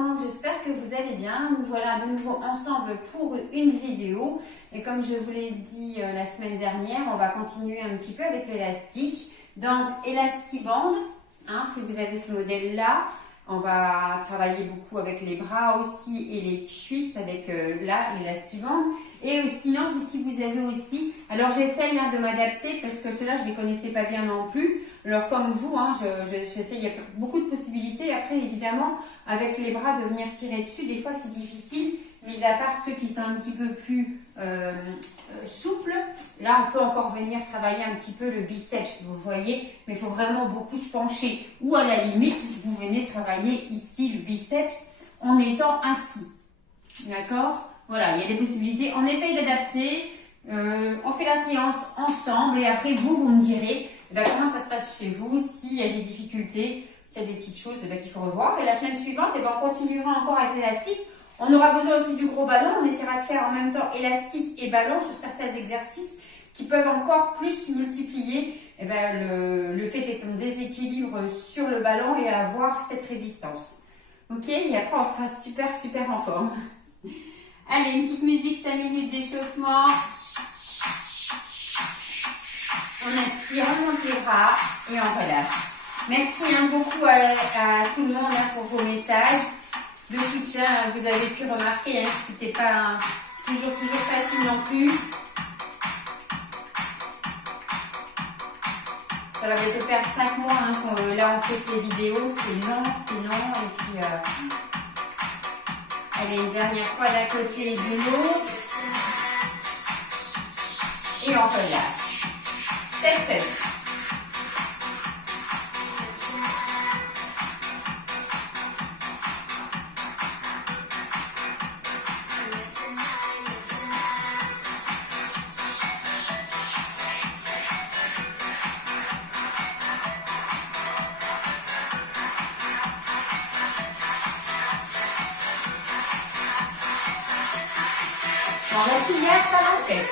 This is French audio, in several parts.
monde, j'espère que vous allez bien. Nous voilà de nouveau ensemble pour une vidéo. Et comme je vous l'ai dit la semaine dernière, on va continuer un petit peu avec l'élastique. Donc, Elastiband, si vous avez ce modèle-là, on va travailler beaucoup avec les bras aussi et les cuisses avec l'Elastiband. Et sinon, si vous avez aussi, alors j'essaye de m'adapter parce que ceux-là, je ne les connaissais pas bien non plus. Alors comme vous, j'essaye, il y a beaucoup de possibilités. Après, évidemment, avec les bras, de venir tirer dessus, des fois c'est difficile. Mis à part ceux qui sont un petit peu plus souples, là on peut encore venir travailler un petit peu le biceps, vous voyez. Mais il faut vraiment beaucoup se pencher. Ou à la limite, vous venez travailler ici le biceps en étant assis. D'accord ? Voilà, il y a des possibilités. On essaye d'adapter. On fait la séance ensemble et après vous me direz comment ça se passe chez vous, s'il y a des difficultés, s'il y a des petites choses qu'il faut revoir. Et la semaine suivante, on continuera encore avec l'élastique. On aura besoin aussi du gros ballon. On essaiera de faire en même temps élastique et ballon sur certains exercices qui peuvent encore plus multiplier le fait d'être en déséquilibre sur le ballon et avoir cette résistance. Ok, et après on sera super en forme. Allez, une petite musique, 5 minutes d'échauffement. On inspire, on monte les bras et on relâche. Merci beaucoup à tout le monde pour vos messages de soutien. Vous avez pu remarquer que ce n'était pas toujours facile non plus. Ça va bientôt faire 5 mois qu'on là on fait ces vidéos. C'est long. Et puis, allez, une dernière fois d'un côté et de l'autre. Et on relâche. Step touch. On respire, ça l'enfait.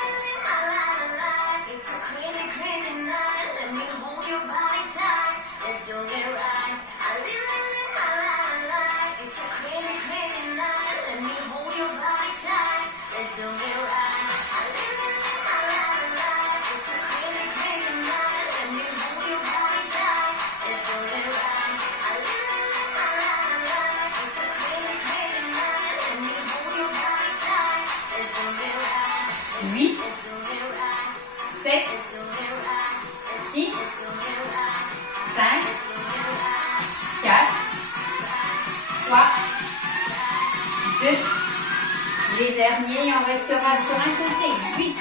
Les derniers, on restera sur un côté. 8,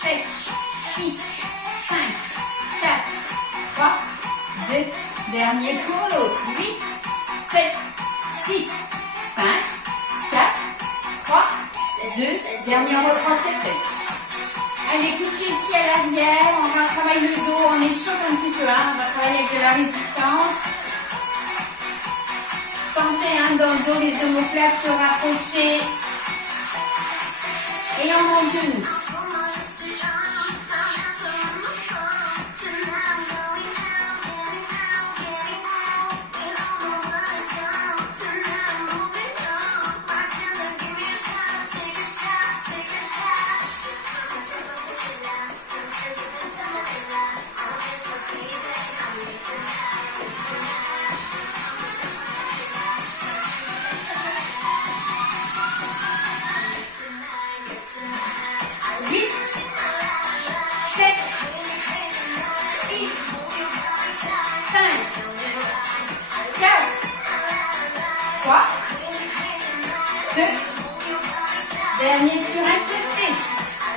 7, 6, 5, 4, 3, 2. Dernier pour l'autre. 8, 7, 6, 5, 4, 3, 2. Dernier, on reprend cette touch. Allez, coup fléchi à l'arrière. On va travailler le dos. On échauffe un petit peu. On va travailler avec de la résistance. Sentez dans le dos les omoplates se rapprocher. Et on monte genou. Dernier sur un côté.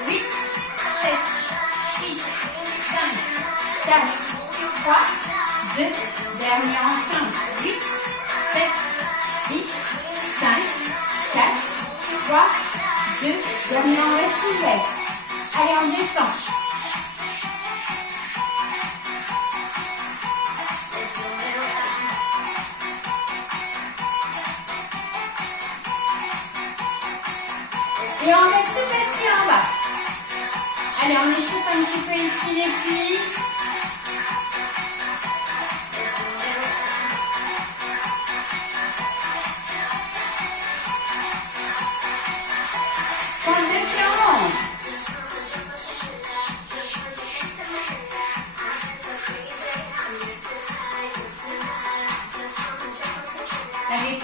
8, 7, 6, 5, 4, 3, 2. Dernier en change. 8, 7, 6, 5, 4, 3, 2. Dernier en reste ouvert. Allez, on descend. Et on reste petit en bas. Allez, on échauffe un petit peu ici les cuisses.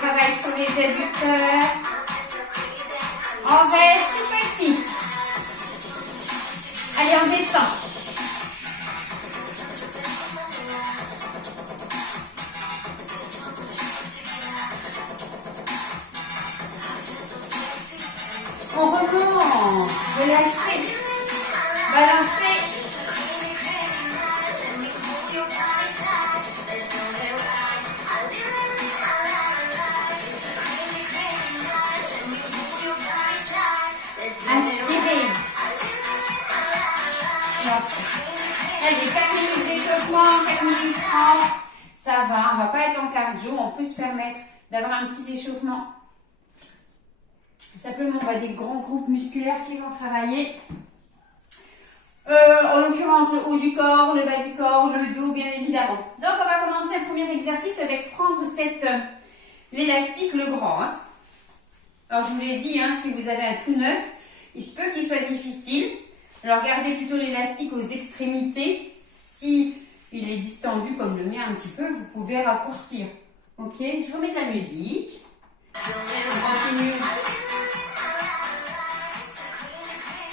travaille sur les adducteurs. On reste tout petit. Allez, on descend. On recommence. Relâchez. Balancez. Inspirez. Allez, 4 minutes d'échauffement, 4 minutes 30. Ça va, on ne va pas être en cardio. On peut se permettre d'avoir un petit échauffement. Simplement, on voit des grands groupes musculaires qui vont travailler. En l'occurrence, le haut du corps, le bas du corps, le dos, bien évidemment. Donc, on va commencer le premier exercice avec prendre l'élastique, le grand. Hein. Alors, je vous l'ai dit, hein, si vous avez un tout neuf, il se peut qu'il soit difficile. Alors, gardez plutôt l'élastique aux extrémités. Si il est distendu comme le mien un petit peu, vous pouvez raccourcir. Ok, je vous mets de la musique. On continue.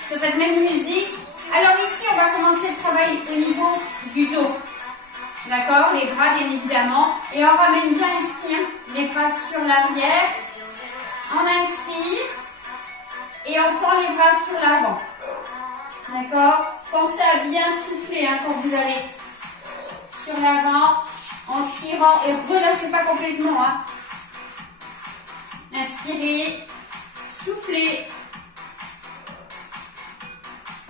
Sur cette même musique. Alors ici, on va commencer le travail au niveau du dos. D'accord? Les bras, bien évidemment. Et on ramène bien ici, hein, les bras sur l'arrière. On inspire. Et on tend les bras sur l'avant. D'accord? Pensez à bien souffler hein, quand vous allez sur l'avant. En tirant et relâchez pas complètement. Hein. Inspirez. Soufflez.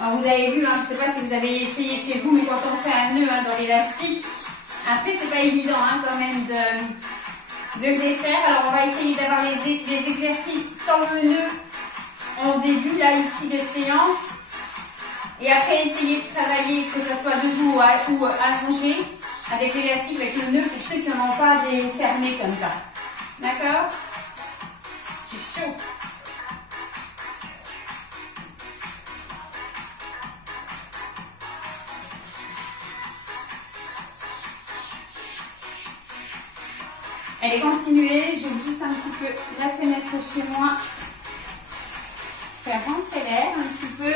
Alors vous avez vu, hein, je ne sais pas si vous avez essayé chez vous, mais quand on fait un nœud hein, dans l'élastique, après c'est pas évident hein, quand même de le défaire. Alors on va essayer d'avoir les exercices sans le nœud en début là ici de séance. Et après essayer de travailler que ce soit debout ou allongé avec l'élastique, avec le nœud pour ceux qui n'en ont pas des fermés comme ça. D'accord? C'est chaud. Allez, continuez. J'ouvre juste un petit peu la fenêtre chez moi. Faire rentrer l'air un petit peu.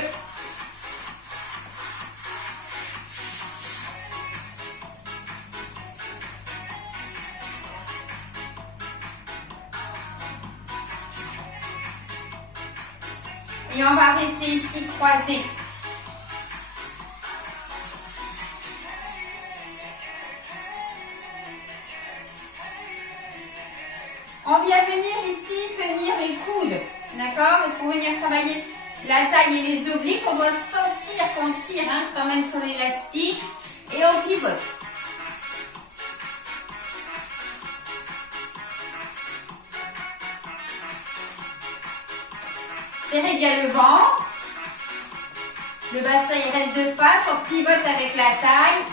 Et on va rester ici croisés. On vient venir ici tenir les coudes, d'accord? Et pour venir travailler la taille et les obliques, on doit sentir qu'on tire hein, quand même sur l'élastique et on pivote. Serrez bien le ventre. Le bassin il reste de face, on pivote avec la taille.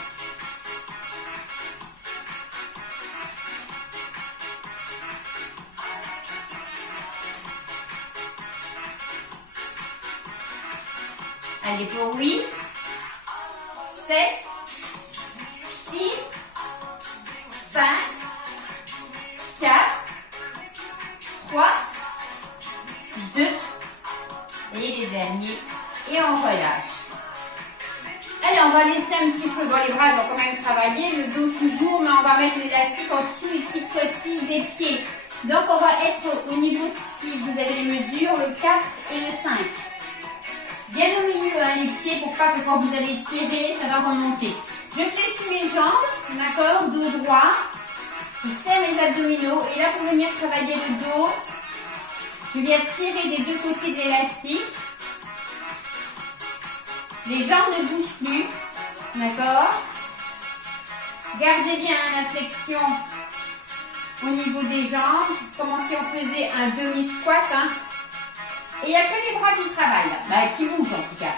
Allez, pour 8, 7, 6, 5, 4, 3, 2, et les derniers, et on relâche. Allez, on va laisser un petit peu, bon les bras vont quand même travailler, le dos toujours, mais on va mettre l'élastique en dessous ici, cette fois-ci, des pieds. Donc on va être au niveau, si vous avez les mesures, le 4 et le 5. Bien au milieu, hein, les pieds, pour pas que quand vous allez tirer, ça va remonter. Je fléchis mes jambes, d'accord, dos droit. Je serre mes abdominaux. Et là, pour venir travailler le dos, je viens tirer des deux côtés de l'élastique. Les jambes ne bougent plus, d'accord. Gardez bien la flexion au niveau des jambes, comme si on faisait un demi-squat, hein. Et il n'y a que les bras qui travaillent, là. Qui bougent en tout cas.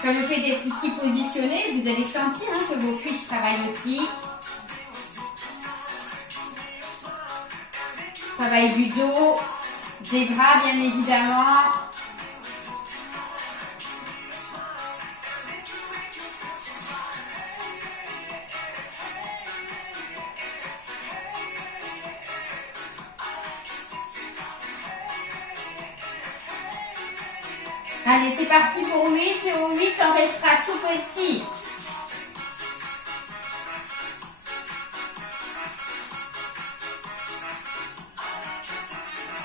Comme le fait d'être ici positionné, vous allez sentir hein, que vos cuisses travaillent aussi. Travail du dos, des bras bien évidemment. Allez, c'est parti pour 8 et au 8, on restera tout petit.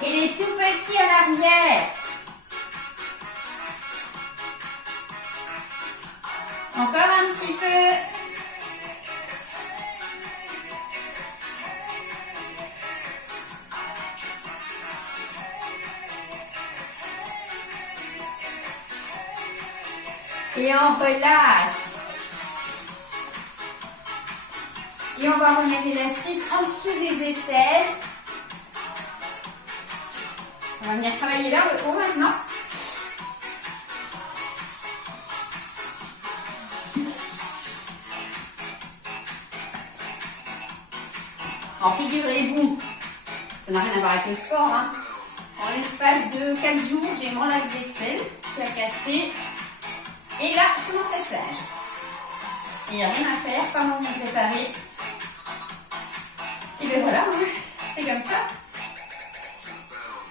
Et les tout petits à l'arrière. Encore un petit peu. Et on relâche. Et on va remettre l'élastique en dessous des aisselles. On va venir travailler vers le haut maintenant. Alors figurez-vous, ça n'a rien à voir avec le sport, hein. En l'espace de 4 jours, j'ai mon lave-vaisselle qui a cassé. Et là, c'est mon sèche-linge. Il n'y a rien à faire, pas moyen de préparer. Et bien voilà, hein, c'est comme ça.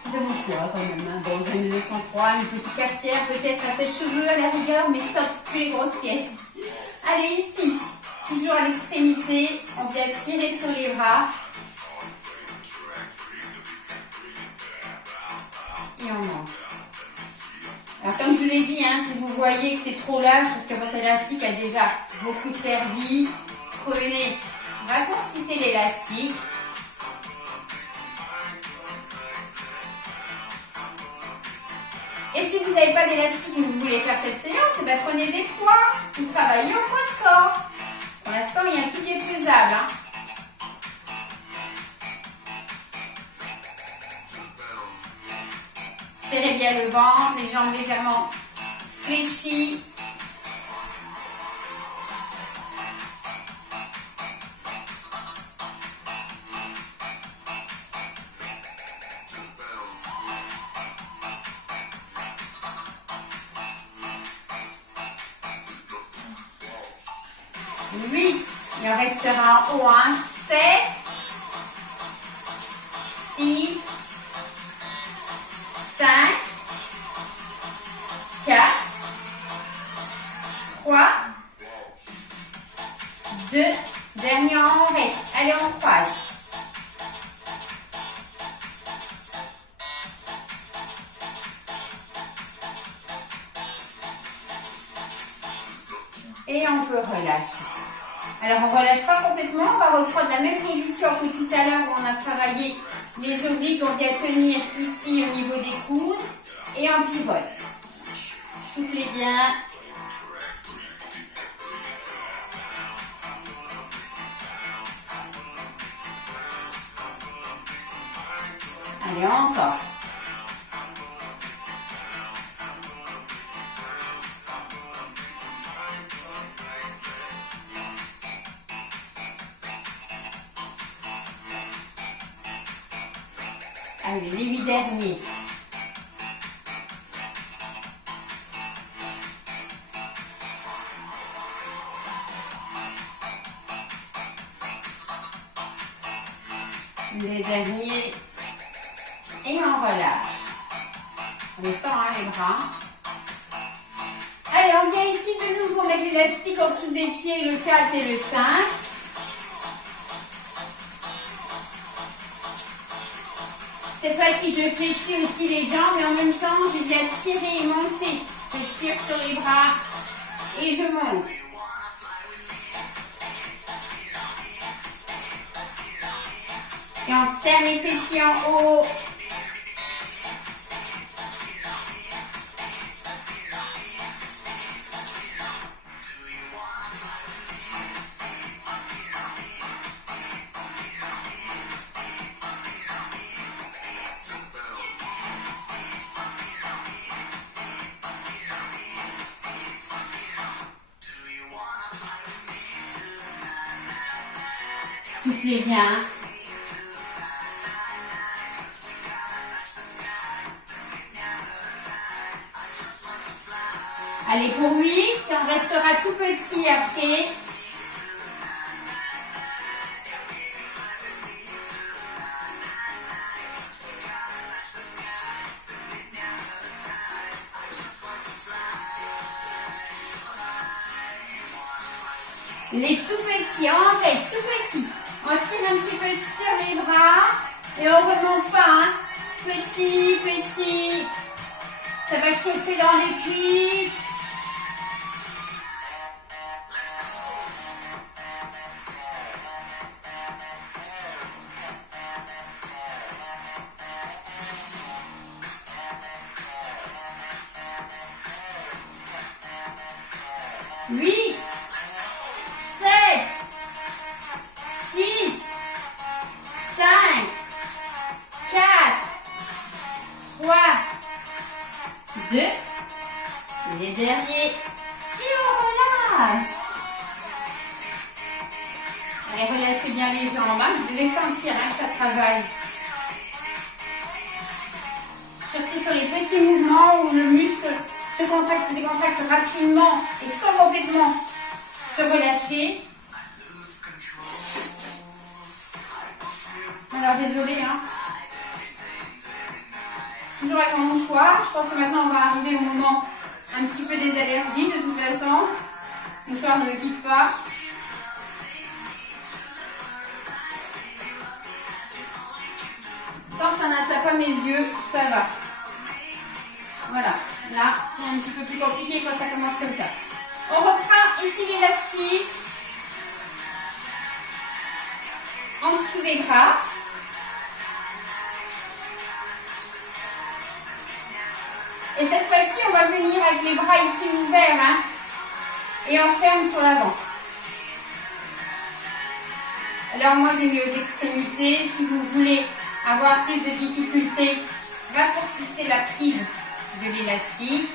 C'est de mon poids quand même. Hein. Bon, j'ai une 203, une petite cafetière peut-être à ses cheveux à la rigueur, mais stop, plus les grosses pièces. Allez, ici, toujours à l'extrémité, on vient tirer sur les bras. Et on monte. Alors comme je vous l'ai dit, hein, si vous voyez que c'est trop large parce que votre élastique a déjà beaucoup servi, prenez, raccourcissez l'élastique. Et si vous n'avez pas d'élastique et que vous voulez faire cette séance, ben prenez des poids, vous travaillez au poids de corps. Pour l'instant, il y a tout qui est faisable. Hein. Serrez bien le ventre, les jambes légèrement fléchies. Huit. Il en restera en haut. 7, 6, 5, 4, 3, 2, dernier on reste. Allez, on croise. Et on peut relâcher. Alors, on ne relâche pas complètement, on va reprendre la même position que tout à l'heure où on a travaillé les obliques. On vient tenir ici au niveau des coudes et on pivote. Soufflez bien. Allez, encore. Allez, les 8 derniers. Les derniers. Et on relâche. On descend les bras. Allez, on vient ici de nouveau mettre l'élastique en dessous des pieds, le 4 et le 5. Cette fois-ci, je fléchis aussi les jambes et en même temps, je viens tirer et monter. Je tire sur les bras et je monte. Et on serre les fessiers en haut. Soufflez bien. Allez, pour 8, on restera tout petit après. Les tout petits, on reste tout petits. On tire un petit peu sur les bras et on ne remonte pas. Hein. Petit, petit. Ça va chauffer dans les cuisses. Huit, 7, 6, 5, 4, 3, 2, les derniers, et on relâche. Allez, relâchez bien les jambes, hein. Vous devez sentir hein, que ça travaille. Surtout sur les petits mouvements où le muscle se contracte, se décontracte rapidement et sans complètement se relâcher. Alors désolé, hein. Toujours avec mon mouchoir. Je pense que maintenant on va arriver au moment un petit peu des allergies de toute façon. Le mouchoir ne me quitte pas. Tant que ça n'atteint pas mes yeux, ça va. Voilà, là c'est un petit peu plus compliqué quand ça commence comme ça. On reprend ici l'élastique en dessous des bras. Et cette fois-ci, on va venir avec les bras ici ouverts hein, et on ferme sur l'avant. Alors moi j'ai mis aux extrémités. Si vous voulez avoir plus de difficultés, raccourcissez la prise de l'élastique.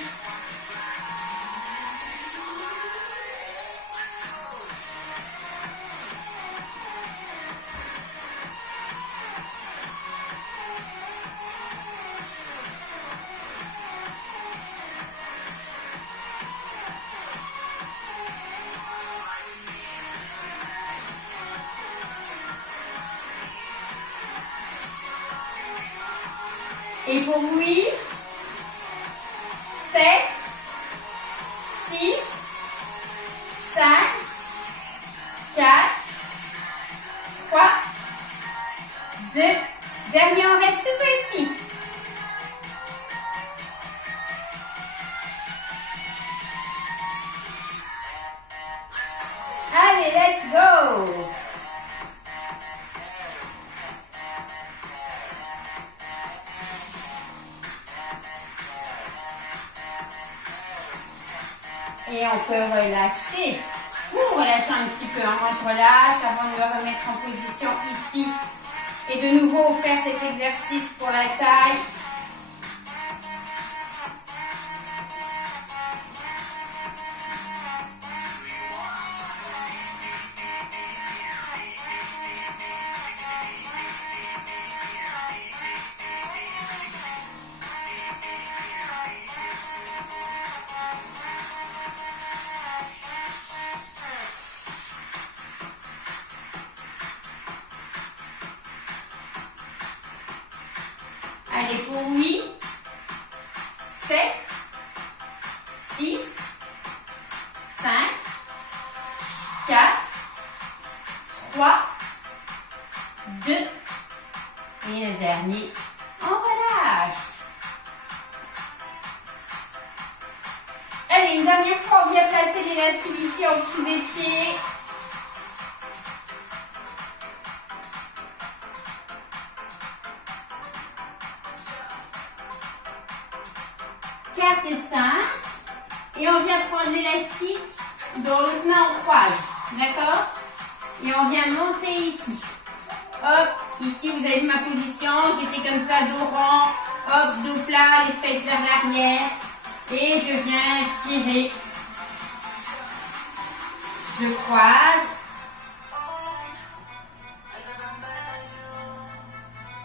Et pour 8, 7, 6, 5, 4, 3, 2, dernier, on reste petit. Allez, let's go! Et on peut relâcher. Pour relâcher un petit peu. Hein. Moi, je relâche avant de me remettre en position ici. Et de nouveau, faire cet exercice pour la taille. Allez, pour 8, 7, 6, 5, 4, 3, 2, et le dernier, on relâche. Allez, une dernière fois, on vient placer l'élastique ici en dessous des pieds. Et 5 et on vient prendre l'élastique dans l'autre main on croise, d'accord, et on vient monter ici, hop, ici vous avez vu ma position, j'étais comme ça, dos rond, hop, dos plat, les fesses vers l'arrière et je viens tirer, je croise,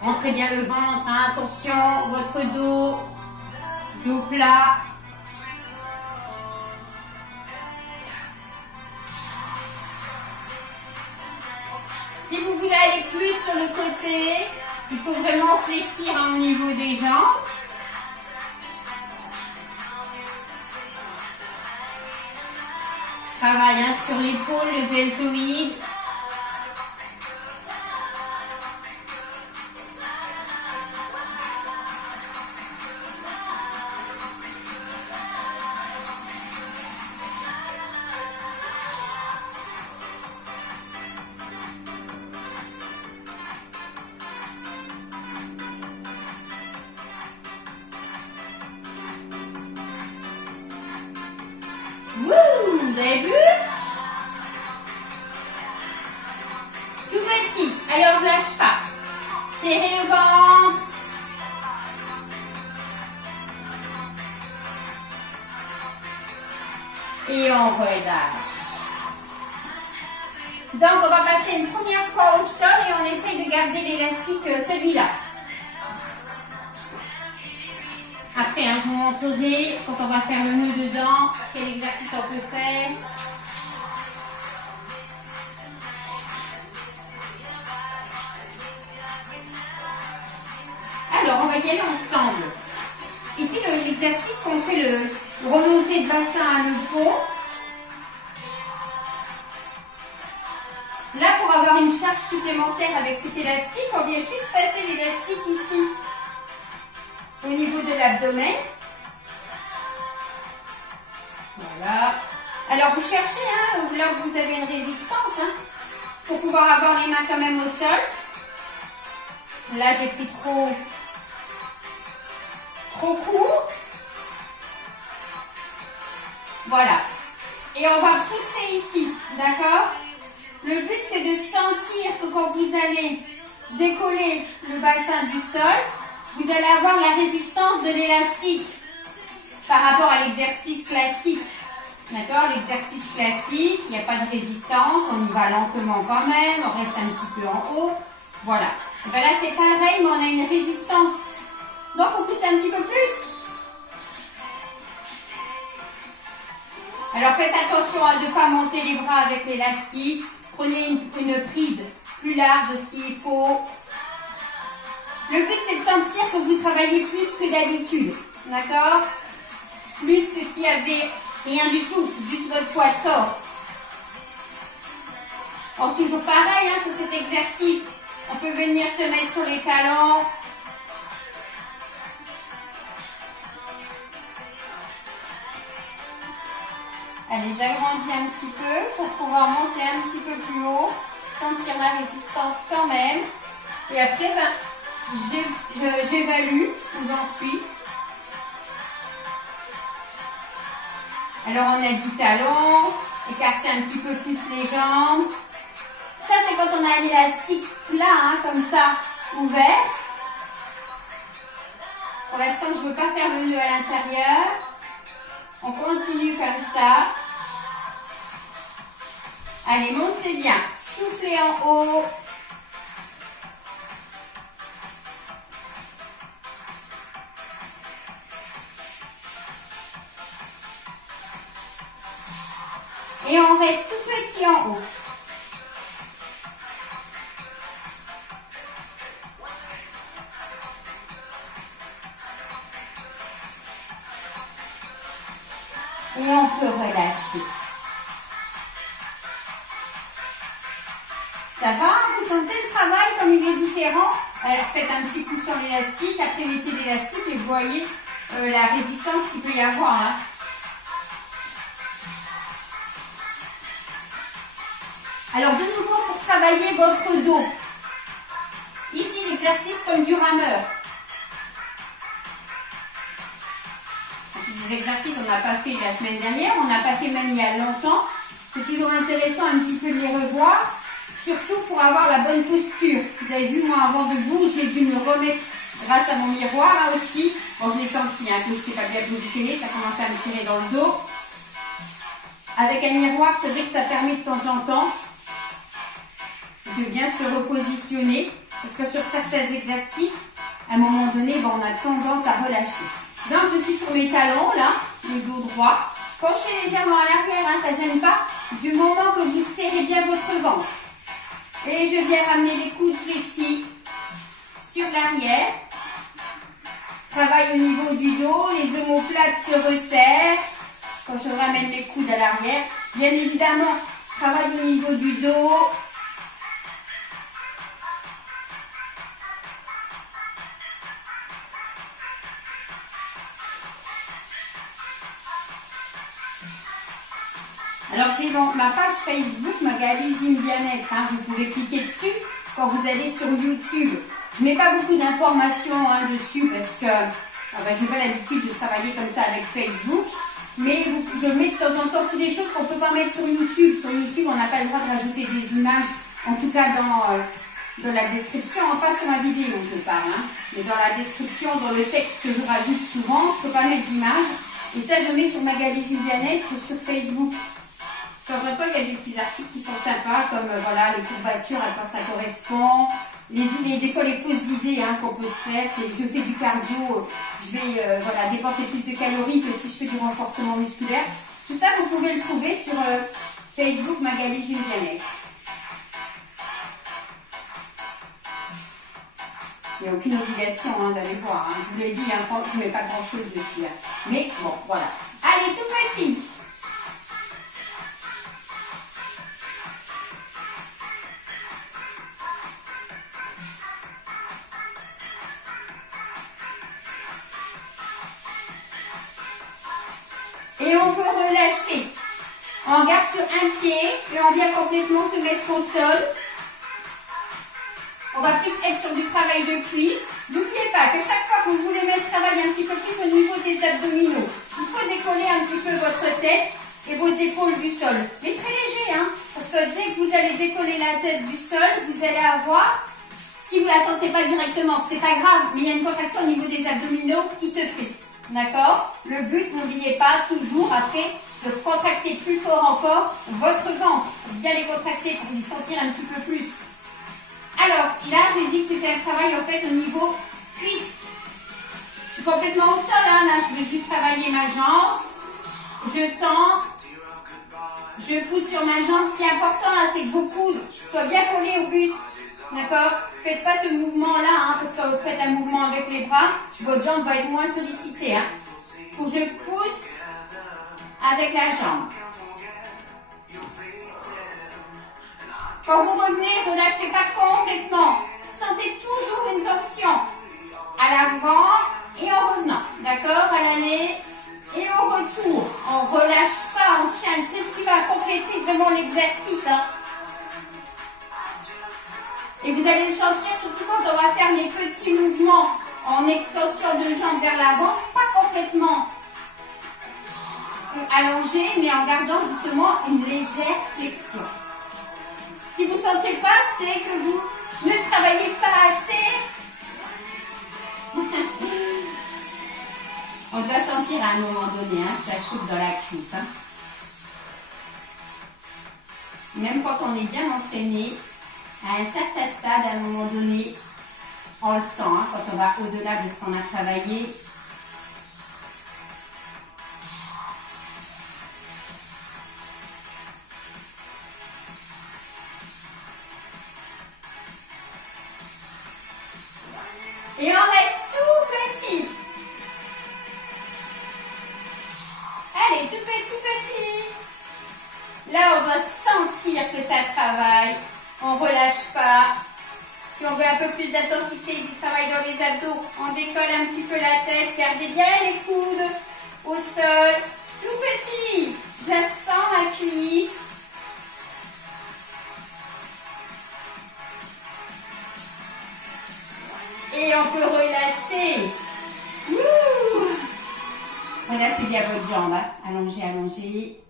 rentrez bien le ventre, hein, attention, votre dos plat. Si vous voulez aller plus sur le côté, il faut vraiment fléchir au niveau des jambes. travaille hein, sur l'épaule, le deltoïde. Wouh, vous avez vu? Tout petit. Alors, lâche pas. Serrez le ventre. Et on relâche. Donc, on va passer une première fois au sol et on essaye de garder l'élastique, celui-là. Après, hein, je vous montrerai quand on va faire le nœud dedans, quel exercice on peut faire. Alors, on va y aller ensemble. Ici, l'exercice qu'on fait, le remonter de bassin à le pont. Là, pour avoir une charge supplémentaire avec cet élastique, on vient juste passer l'élastique ici, au niveau de l'abdomen. Voilà. Alors, vous cherchez, hein, là où vous avez une résistance, hein, pour pouvoir avoir les mains quand même au sol. Là, j'ai pris trop court. Voilà. Et on va pousser ici, d'accord? Le but, c'est de sentir que quand vous allez décoller le bassin du sol, vous allez avoir la résistance de l'élastique par rapport à l'exercice classique. D'accord? L'exercice classique, il n'y a pas de résistance, on y va lentement quand même, on reste un petit peu en haut. Voilà. Et bien là, c'est pareil, mais on a une résistance. Donc, il faut pousser un petit peu plus. Alors, faites attention à ne pas monter les bras avec l'élastique. Prenez une prise plus large s'il faut. Le but, c'est de sentir que vous travaillez plus que d'habitude. D'accord? Plus que s'il y avait rien du tout, juste votre poids de corps. Alors, toujours pareil, hein, sur cet exercice, on peut venir se mettre sur les talons. Allez, j'agrandis un petit peu pour pouvoir monter un petit peu plus haut, sentir la résistance quand même. Et après, ben, j'évalue où j'en suis. Alors, on a dit talon, écarter un petit peu plus les jambes. Ça, c'est quand on a un élastique plat, hein, comme ça, ouvert. Pour l'instant, je ne veux pas faire le nœud à l'intérieur. On continue comme ça. Allez, montez bien. Soufflez en haut. Et on reste tout petit en haut. Et on peut relâcher. Ça va? Vous sentez le travail comme il est différent? Alors faites un petit coup sur l'élastique, après mettez l'élastique et vous voyez la résistance qu'il peut y avoir. Hein. Alors de nouveau pour travailler votre dos. Ici l'exercice comme du rameur. Des exercices on n'a pas fait la semaine dernière, on n'a pas fait même il y a longtemps. C'est toujours intéressant un petit peu de les revoir, surtout pour avoir la bonne posture. Vous avez vu, moi avant debout, j'ai dû me remettre grâce à mon miroir hein, aussi. Bon, je l'ai senti, hein, que je n'étais pas bien positionnée, ça commençait à me tirer dans le dos. Avec un miroir, c'est vrai que ça permet de temps en temps de bien se repositionner, parce que sur certains exercices, à un moment donné, on a tendance à relâcher. Donc, je suis sur mes talons, là, le dos droit. Penchez légèrement à l'arrière, hein, ça ne gêne pas, du moment que vous serrez bien votre ventre. Et je viens ramener les coudes fléchis sur l'arrière. Travaille au niveau du dos, les omoplates se resserrent. Quand je ramène les coudes à l'arrière, Bien évidemment, travail au niveau du dos. Alors, j'ai ma page Facebook, Magali Gym Bien-être. Hein, vous pouvez cliquer dessus quand vous allez sur YouTube. Je ne mets pas beaucoup d'informations dessus parce que je n'ai pas l'habitude de travailler comme ça avec Facebook. Mais je mets de temps en temps toutes les choses qu'on ne peut pas mettre sur YouTube. Sur YouTube, on n'a pas le droit de rajouter des images, en tout cas dans la description, pas sur ma vidéo je parle, mais dans la description, dans le texte que je rajoute souvent, je ne peux pas mettre d'images. Et ça, je mets sur Magali Gym Bien-être sur Facebook. De temps en temps, il y a des petits articles qui sont sympas, comme voilà, les courbatures, à quoi ça correspond, les idées, des fois les fausses idées qu'on peut se faire, c'est je fais du cardio, je vais dépenser plus de calories que si je fais du renforcement musculaire. Tout ça, vous pouvez le trouver sur Facebook Magali Gym Bien-être. Il n'y a aucune obligation d'aller voir. Je vous l'ai dit, je ne mets pas grand chose dessus. Mais bon, voilà. Allez, tout petit. Et on peut relâcher. On garde sur un pied et on vient complètement se mettre au sol. On va plus être sur du travail de cuisse. N'oubliez pas qu'à chaque fois que vous voulez mettre travail un petit peu plus au niveau des abdominaux, il faut décoller un petit peu votre tête et vos épaules du sol. Mais très léger, parce que dès que vous allez décoller la tête du sol, vous allez avoir, si vous ne la sentez pas directement, c'est pas grave, mais il y a une contraction au niveau des abdominaux qui se fait. D'accord? Le but, n'oubliez pas, toujours après, de contracter plus fort encore votre ventre. Bien les contracter pour y sentir un petit peu plus. Alors, là, j'ai dit que c'était un travail, en fait, au niveau cuisse. Je suis complètement au sol, là, je vais juste travailler ma jambe. Je tends. Je pousse sur ma jambe. Ce qui est important, là, c'est que vos coudes soient bien collés au buste. D'accord? Faites pas ce mouvement-là, parce que vous faites un mouvement avec les bras, votre jambe va être moins sollicitée. Faut que je pousse avec la jambe. Quand vous revenez, ne relâchez pas complètement. Vous sentez toujours une tension à l'avant et en revenant. D'accord? À l'aller et au retour. On ne relâche pas, on tient. C'est ce qui va compléter vraiment l'exercice. Et vous allez le sentir surtout quand on va faire les petits mouvements en extension de jambes vers l'avant, pas complètement allongé, mais en gardant justement une légère flexion. Si vous ne sentez pas, c'est que vous ne travaillez pas assez. On doit sentir à un moment donné que ça chauffe dans la cuisse. Même quand on est bien entraîné, à un certain stade, à un moment donné, on le sent, quand on va au-delà de ce qu'on a travaillé. Et on reste tout petit. Allez, tout petit. Là, on va sentir que ça travaille. On ne relâche pas. Si on veut un peu plus d'intensité du travail dans les abdos, on décolle un petit peu la tête. Gardez bien les coudes au sol. Tout petit. Je sens la cuisse. Et on peut relâcher. Ouh. Relâchez bien votre jambe. Allongez, allongez.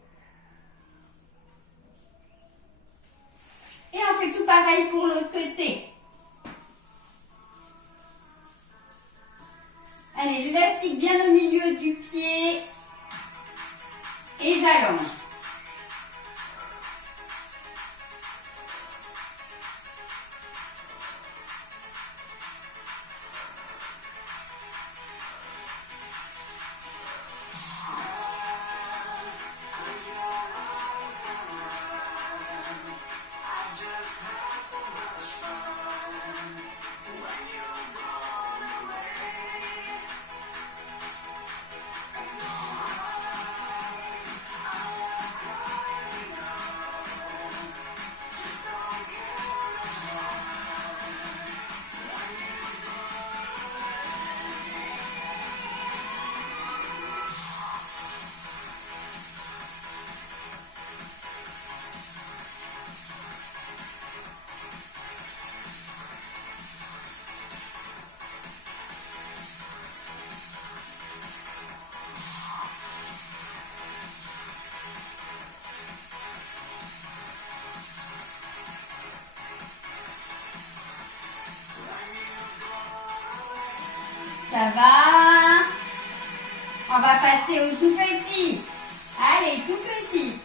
Et on fait tout pareil pour l'autre côté. Allez, l'élastique bien au milieu du pied. Et j'allonge. va. On va passer au tout petit. Allez, tout petit.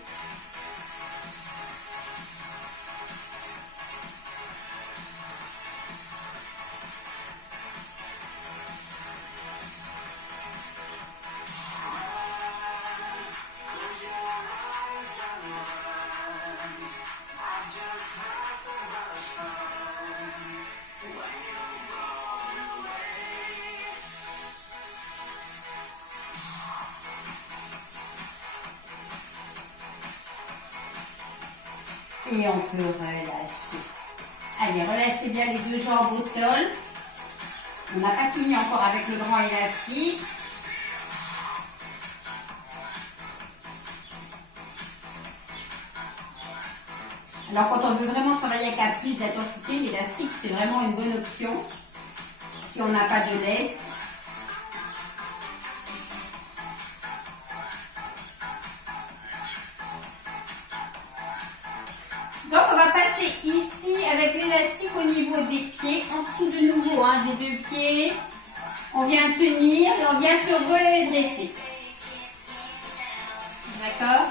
Et on peut relâcher. Allez, relâchez bien les deux jambes au sol. On n'a pas fini encore avec le grand élastique. Alors quand on veut vraiment travailler avec la plus d'intensité, l'élastique c'est vraiment une bonne option. Si on n'a pas de laisse. Donc on va passer ici avec l'élastique au niveau des pieds, en dessous de nouveau hein, des deux pieds. On vient tenir et on vient se redresser. D'accord?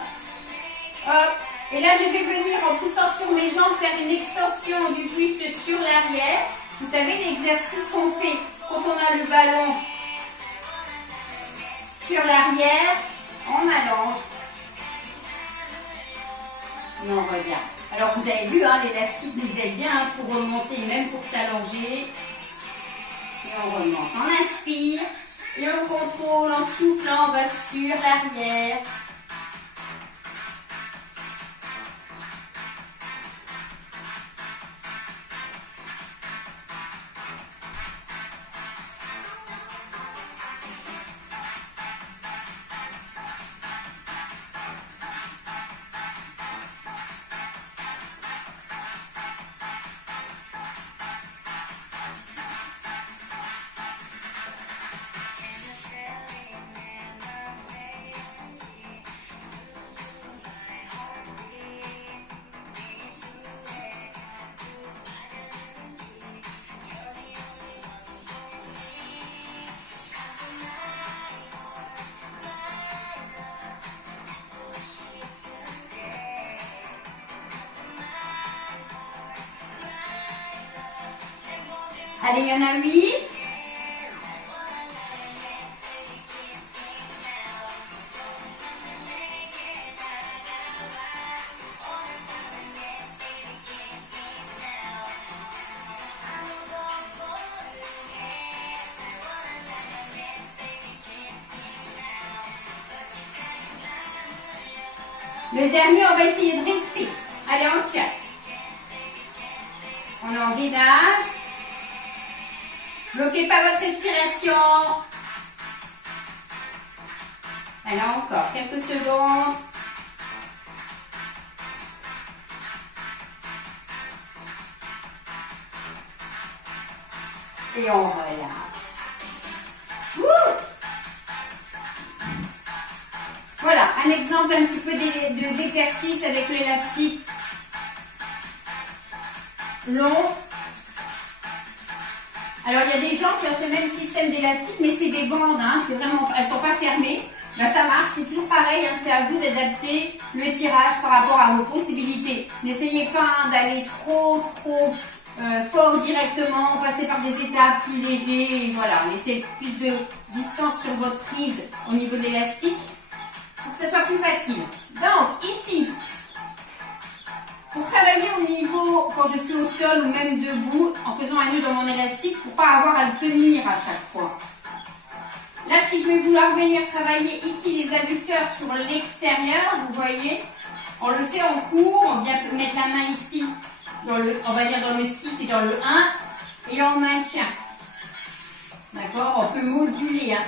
Hop. Et là je vais venir en poussant sur mes jambes faire une extension du buste sur l'arrière. Vous savez l'exercice qu'on fait quand on a le ballon sur l'arrière, on allonge. Et on revient. Alors vous avez vu, hein, l'élastique nous aide bien pour remonter, même pour s'allonger. Et on remonte. On inspire et on contrôle en soufflant, on va sur l'arrière. Allez, il y en a 8. Le dernier, on va essayer de rester. Allez, on tient. On est en gainage. Bloquez pas votre respiration. Allez, encore quelques secondes. Et on relâche. Wouh! Voilà, un exemple un petit peu d'exercice avec l'élastique long. Alors, il y a des gens qui ont ce même système d'élastique, mais c'est des bandes, hein, c'est vraiment, elles ne sont pas fermées. Ben, ça marche, c'est toujours pareil, hein, c'est à vous d'adapter le tirage par rapport à vos possibilités. N'essayez pas hein, d'aller trop fort directement, passer par des étapes plus légers, et voilà, laissez plus de distance sur votre prise au niveau de l'élastique pour que ce soit plus facile. Donc, ici, pour travailler au niveau, quand je suis au sol ou même debout, en faisant un nœud dans mon élastique pour ne pas avoir à le tenir à chaque fois. Là, si je vais vouloir venir travailler ici les adducteurs sur l'extérieur, vous voyez, on le fait en cours, on vient mettre la main ici, on va dire dans le 6 et dans le 1, et on maintient. D'accord? On peut moduler. Hein.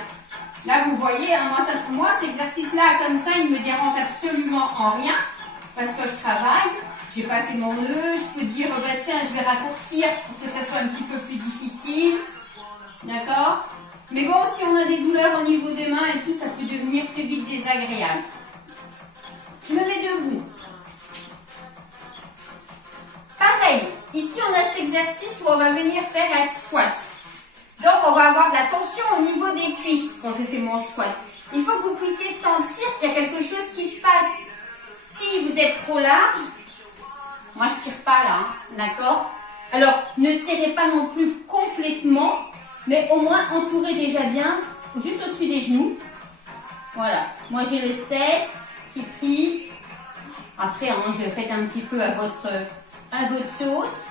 Là, vous voyez, hein, moi cet exercice-là, comme ça, il ne me dérange absolument en rien, parce que je travaille. J'ai pas fait mon nœud, je peux dire, bah, tiens, je vais raccourcir pour que ça soit un petit peu plus difficile. D'accord? Mais bon, si on a des douleurs au niveau des mains et tout, ça peut devenir très vite désagréable. Je me mets debout. Pareil, ici on a cet exercice où on va venir faire un squat. Donc, on va avoir de la tension au niveau des cuisses quand je fais mon squat. Il faut que vous puissiez sentir qu'il y a quelque chose qui se passe. Si vous êtes trop large, moi je tire pas là, hein, d'accord? Alors, ne serrez pas non plus complètement, mais au moins entourez déjà bien, juste au-dessus des genoux. Voilà, moi j'ai le 7 qui est pris. Après, hein, je le fais un petit peu à votre sauce.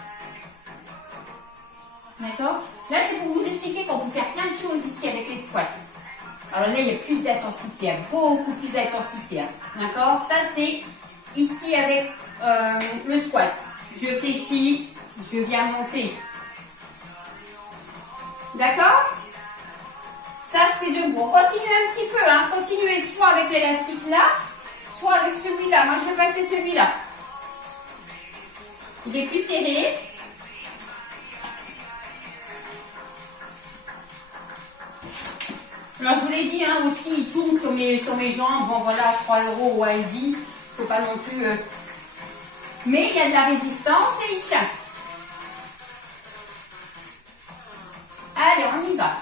D'accord? Là, c'est pour vous expliquer qu'on peut faire plein de choses ici avec les squats. Alors là, il y a plus d'intensité, beaucoup plus d'intensité. Hein. D'accord? Ça, c'est ici avec le squat. Je fléchis, je viens monter. D'accord? Ça, c'est debout. On continue un petit peu. Hein. Continuez soit avec l'élastique là, soit avec celui-là. Moi, je vais passer celui-là. Il est plus serré. Alors, je vous l'ai dit, hein, aussi, il tourne sur mes jambes. Bon, voilà, 3 € au Aldi. Il ne faut pas non plus... Mais il y a de la résistance et il tient. Allez, on y va.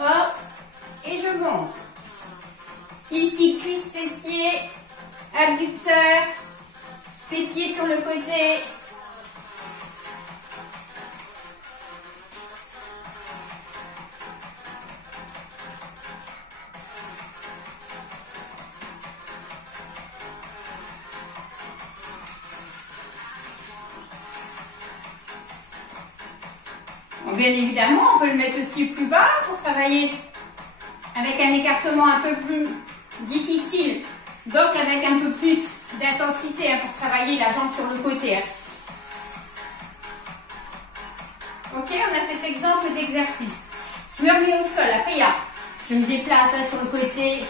Hop. Et je monte. Ici, cuisse, fessier, abducteur, fessier sur le côté. Bon, bien évidemment, on peut le mettre aussi plus bas pour travailler avec un écartement un peu plus difficile, donc avec un peu plus d'intensité hein, pour travailler la jambe sur le côté. Hein. Ok, on a cet exemple d'exercice. Je me remets au sol, après il y a, je me déplace hein, sur le côté,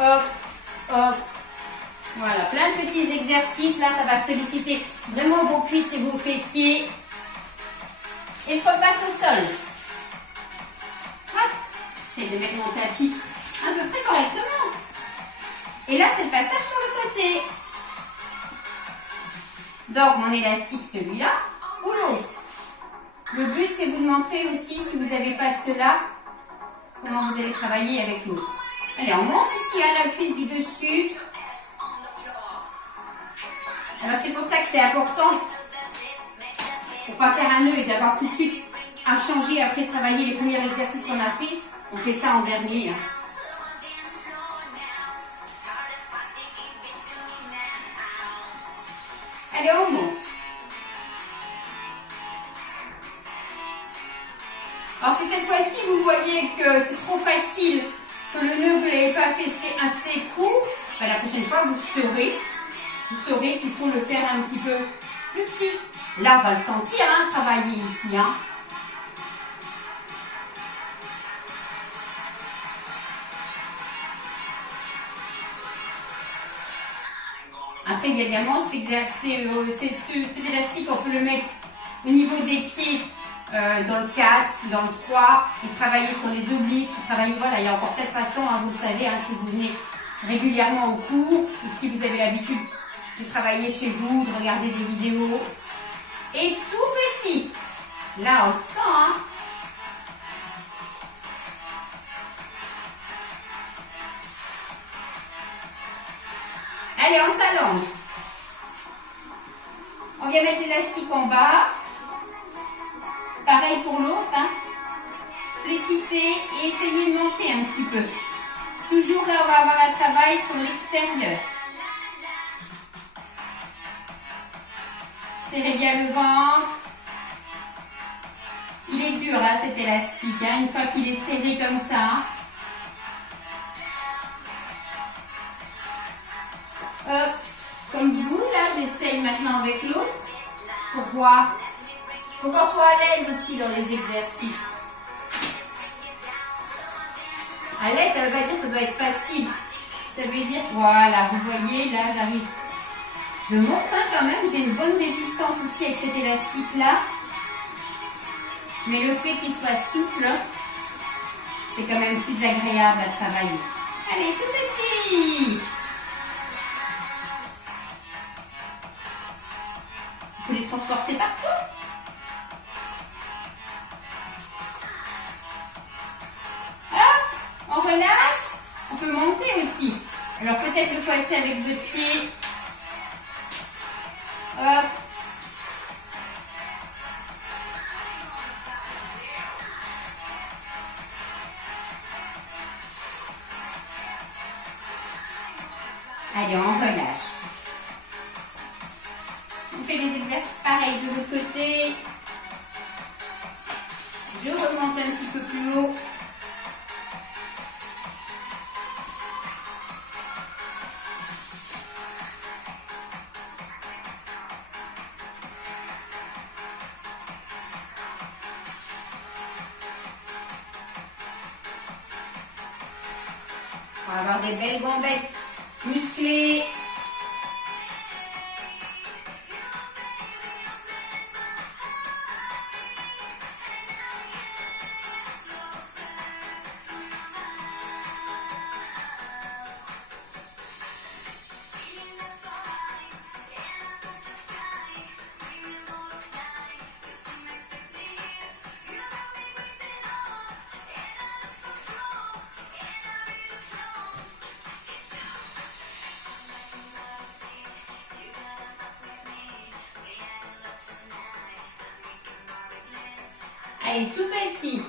hop, hop, voilà, plein de petits exercices, là ça va solliciter vraiment vos cuisses et vos fessiers. Et je repasse au sol. Hop, j'essaie de mettre mon tapis à peu près correctement. Et là, c'est le passage sur le côté. Donc, mon élastique, celui-là, ou l'autre. Le but, c'est vous de montrer aussi, si vous n'avez pas cela, comment vous allez travailler avec l'autre. Allez, on monte ici à la cuisse du dessus. Alors, c'est pour ça que c'est important, pour ne pas faire un nœud et d'avoir tout de suite à changer après de travailler les premiers exercices qu'on a fait. On fait ça en dernier. Hein. Allez, on monte. Alors si cette fois-ci vous voyez que c'est trop facile, que le nœud vous ne l'avez pas fait c'est assez court, ben, la prochaine fois vous saurez qu'il faut le faire un petit peu plus petit. Là on va le sentir, hein, travailler ici. Hein. Après, il y a également cet élastique, on peut le mettre au niveau des pieds dans le 4, dans le 3, et travailler sur les obliques, travailler, voilà, il y a encore plein de façons, hein, vous le savez, hein, si vous venez régulièrement au cours, ou si vous avez l'habitude de travailler chez vous, de regarder des vidéos. Et tout petit, là on le sent, hein. Allez, on s'allonge. On vient mettre l'élastique en bas. Pareil pour l'autre. Hein. Fléchissez et essayez de monter un petit peu. Toujours là, on va avoir un travail sur l'extérieur. Serrez bien le ventre. Il est dur, là, cet élastique. Hein, une fois qu'il est serré comme ça. Hop, comme vous, là, j'essaye maintenant avec l'autre pour voir. Il faut qu'on soit à l'aise aussi dans les exercices. À l'aise, ça ne veut pas dire que ça doit être facile. Ça veut dire, voilà, vous voyez, là, j'arrive. Je monte hein, quand même, j'ai une bonne résistance aussi avec cet élastique-là. Mais le fait qu'il soit souple, c'est quand même plus agréable à travailler. Allez, tout petit! Vous les transporter partout. relâche, on peut monter aussi. Alors peut-être le coincer avec votre pied. Hop. Allez, on relâche. On fait des exercices pareils de l'autre côté. Je remonte un petit peu plus haut. On va avoir des belles gambettes musclées. Allez, tout petit.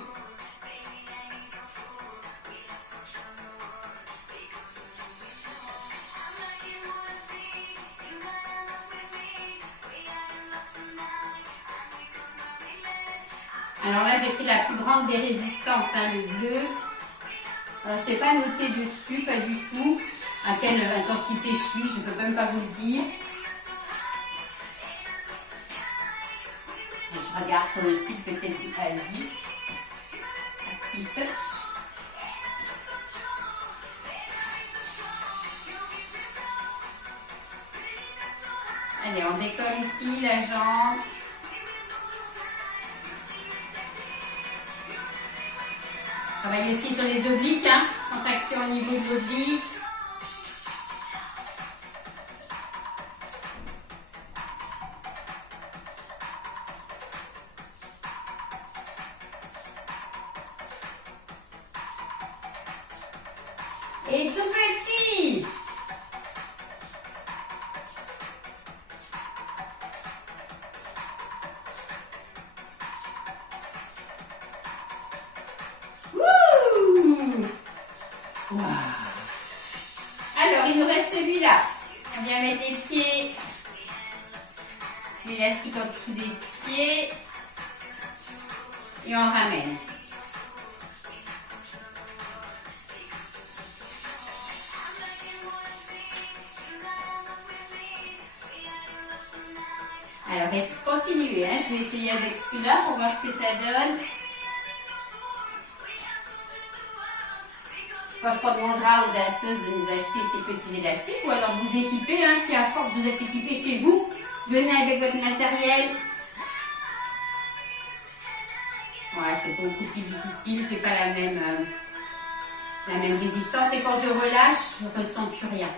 Alors là, j'ai pris la plus grande des résistances, hein, le bleu. Alors, c'est pas noté dessus, pas du tout. À quelle intensité je suis, je ne peux même pas vous le dire. Et je regarde sur le site peut-être du Aldi. Un petit touch. Allez, on décolle ici la jambe. Travaille aussi sur les obliques, hein. Contraction au niveau de l'oblique. Et tout petit. Wow. Alors, il nous reste celui-là. On vient mettre les pieds, l'élastique en dessous des pieds et on ramène. Alors, continuez, hein. Je vais essayer avec celui-là pour voir ce que ça donne. Je demanderai aux danseuses de nous acheter ces petits élastiques ou alors vous équiper, hein, si à force vous êtes équipé chez vous, venez avec votre matériel. Ouais, c'est beaucoup plus difficile, je n'ai pas la même résistance et quand je relâche, je ne ressens plus rien.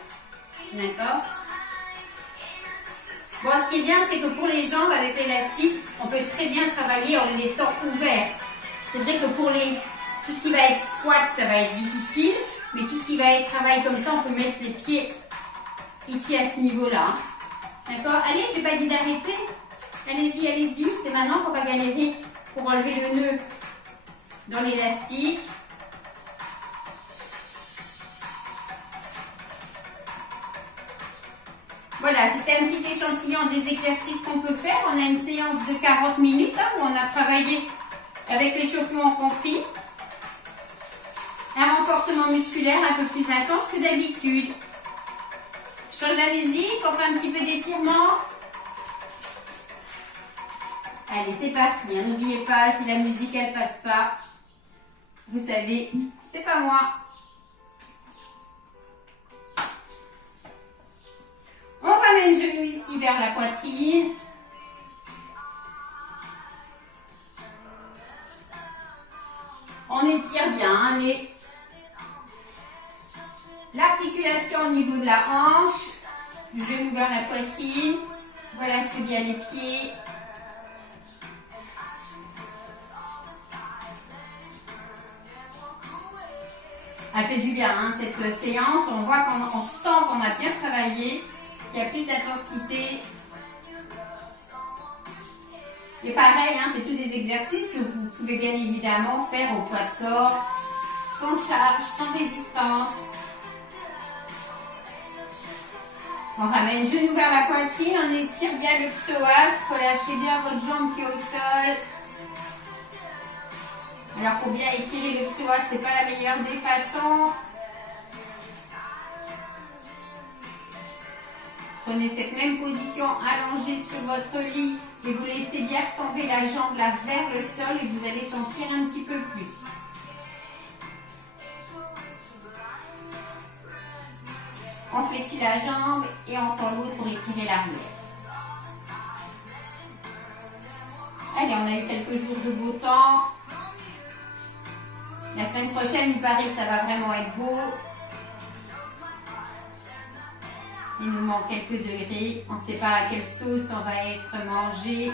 D'accord? Bon, ce qui est bien, c'est que pour les jambes, avec l'élastique, on peut très bien travailler en les laissant ouverts. C'est vrai que pour tout ce qui va être squat, ça va être difficile, mais tout ce qui va être travail comme ça, on peut mettre les pieds ici à ce niveau-là. D'accord? Allez, je n'ai pas dit d'arrêter. Allez-y, allez-y. C'est maintenant qu'on va galérer pour enlever le nœud dans l'élastique. Voilà, c'était un petit échantillon des exercices qu'on peut faire. On a une séance de 40 minutes hein, où on a travaillé avec l'échauffement compris. Un renforcement musculaire un peu plus intense que d'habitude. Je change la musique, on fait un petit peu d'étirement. Allez, c'est parti. Hein. N'oubliez pas, si la musique elle passe pas, vous savez, c'est pas moi. On ramène le genou ici vers la poitrine. On étire bien, hein, l'articulation au niveau de la hanche, le genou vers la poitrine. Relâchez bien les pieds. Elle fait du bien, hein, cette séance. On voit qu'on sent qu'on a bien travaillé, qu'il y a plus d'intensité. Et pareil, hein, c'est tous des exercices que vous pouvez bien évidemment faire au poids de corps, sans charge, sans résistance. On ramène genou vers la poitrine, on étire bien le psoas, relâchez bien votre jambe qui est au sol. Alors pour bien étirer le psoas, c'est pas la meilleure des façons. Prenez cette même position allongée sur votre lit et vous laissez bien tomber la jambe là vers le sol et vous allez sentir un petit peu plus. On fléchit la jambe et on tend l'autre pour étirer l'arrière. Allez, on a eu quelques jours de beau temps. La semaine prochaine, il paraît que ça va vraiment être beau. Il nous manque quelques degrés. On ne sait pas à quelle sauce on va être mangé.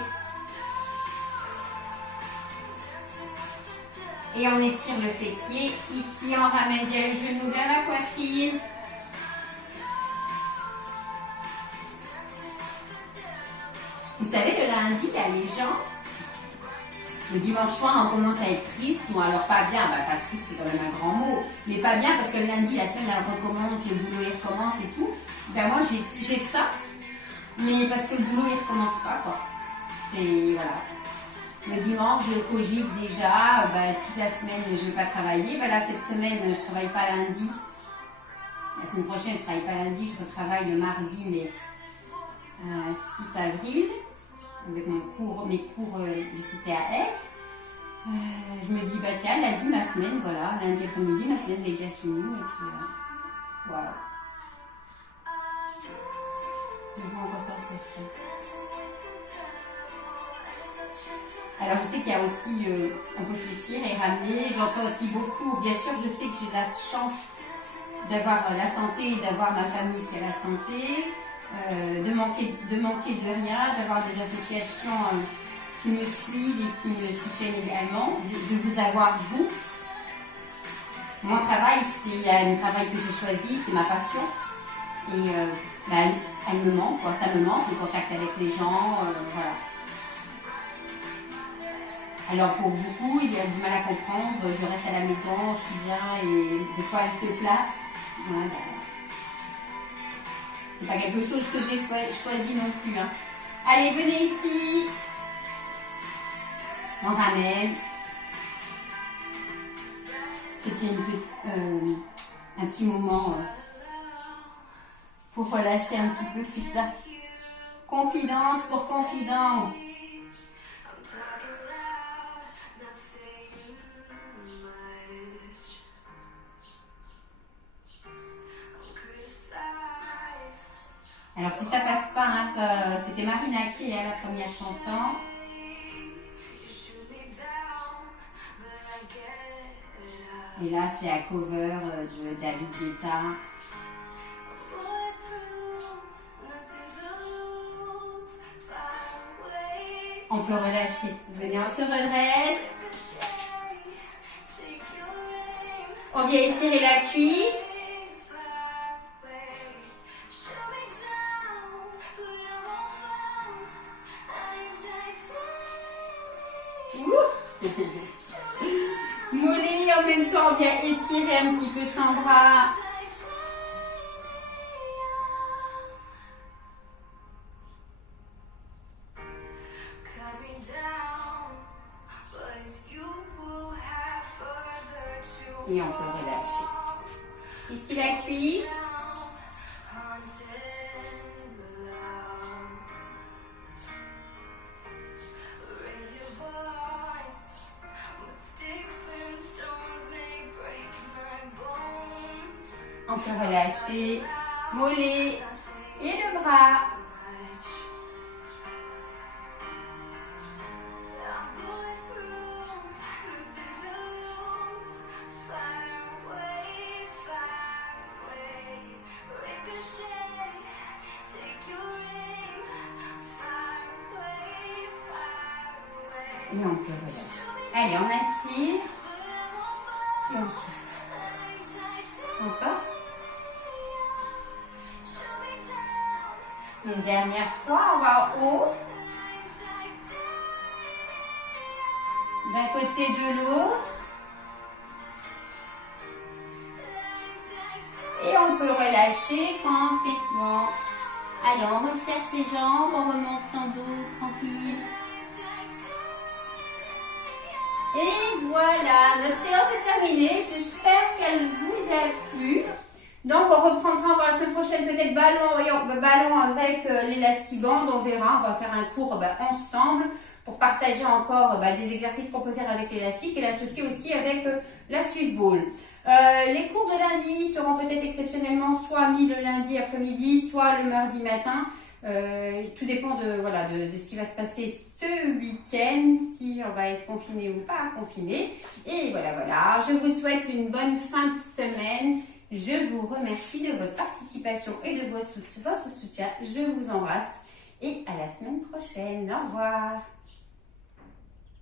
Et on étire le fessier. Ici, on ramène bien le genou vers la poitrine. Vous savez, le lundi, il y a les gens. Le dimanche soir, on commence à être triste. Bon, alors pas bien, bah, pas triste, c'est quand même un grand mot. Mais pas bien parce que le lundi, la semaine, elle recommence, le boulot, il recommence et tout. Ben moi, j'ai ça. Mais parce que le boulot, il recommence pas, quoi. Et voilà. Le dimanche, je cogite déjà. Ben, toute la semaine, je ne vais pas travailler. Ben là, cette semaine, je ne travaille pas lundi. La semaine prochaine, je ne travaille pas lundi. Je retravaille le mardi, mais 6 avril. Avec mes cours du CCAS. Je me dis, bah tiens, lundi, ma semaine, voilà, lundi après-midi, ma semaine est déjà finie. Et puis, voilà. On ressort ce fait. Alors, je sais qu'il y a aussi, on peut fléchir et ramener. J'entends aussi beaucoup, bien sûr, je sais que j'ai la chance d'avoir la santé et d'avoir ma famille qui a la santé. De manquer de rien, d'avoir des associations qui me suivent et qui me soutiennent également, de vous avoir vous. Mon travail, c'est un travail que j'ai choisi, c'est ma passion. Et elle me manque, quoi. Ça me manque, le contact avec les gens, voilà. Alors pour beaucoup, il y a du mal à comprendre, je reste à la maison, je suis bien et des fois elle se plaint. Voilà. C'est pas quelque chose que j'ai choisi non plus. Hein. Allez, venez ici. On ramène. C'était un petit moment pour relâcher un petit peu tout ça. Confidence pour confidence. Alors si ça passe pas, hein, c'était Marina qui est la première chanson. Et là c'est un cover de David Guetta. On peut relâcher. Venez, on se redresse. On vient étirer la cuisse. Mollet, en même temps, on vient étirer un petit peu son bras. Et on peut relâcher. Ici la cuisse. On peut relâcher mollet et le bras. Et on peut relâcher. Allez, on inspire et on souffle. Encore. Une dernière fois, on va en haut. D'un côté de l'autre. Et on peut relâcher complètement. Allez, on resserre ses jambes, on remonte son dos tranquille. Et voilà, notre séance est terminée. J'espère qu'elle vous a plu. Donc, on reprendra encore la semaine prochaine peut-être ballon avec l'élastiband. On verra, on va faire un cours ensemble pour partager encore des exercices qu'on peut faire avec l'élastique et l'associer aussi avec la sweep ball. Les cours de lundi seront peut-être exceptionnellement soit mis le lundi après-midi, soit le mardi matin. Tout dépend de ce qui va se passer ce week-end, si on va être confiné ou pas confiné. Et voilà. Je vous souhaite une bonne fin de semaine. Je vous remercie de votre participation et de votre soutien. Je vous embrasse et à la semaine prochaine. Au revoir.